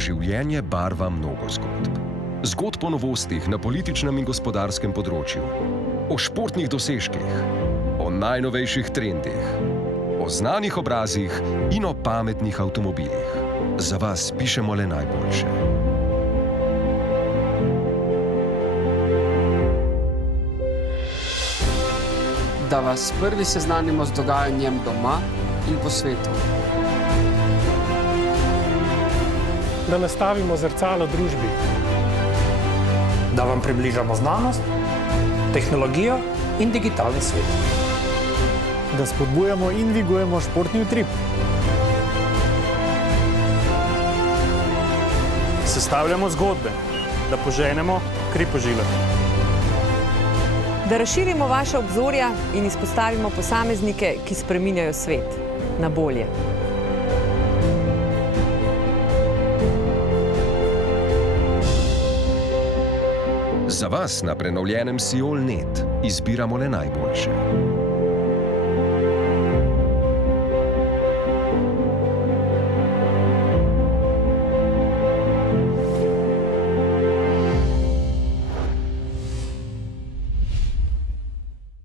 življenje barva mnogo zgodb. Zgodb o novostih na političnem in gospodarskem področju, o športnih dosežkih, o najnovejših trendih, o znanih obrazih in o pametnih avtomobilih. Za vas pišemo le najboljše. Da vas prvi seznanimo z dogajanjem doma in po svetu. Da nastavimo zrcalo družbi. Da vam približamo znanost, tehnologijo in digitalni svet. Da spodbujamo in dvigujemo športni utrip. Sestavljamo zgodbe, da poženemo kri po žilah. Da razširimo vaše obzorja in izpostavimo posameznike, ki spreminjajo svet na bolje. Za vas na prenovljenem Siol.net izbiramo le najboljše.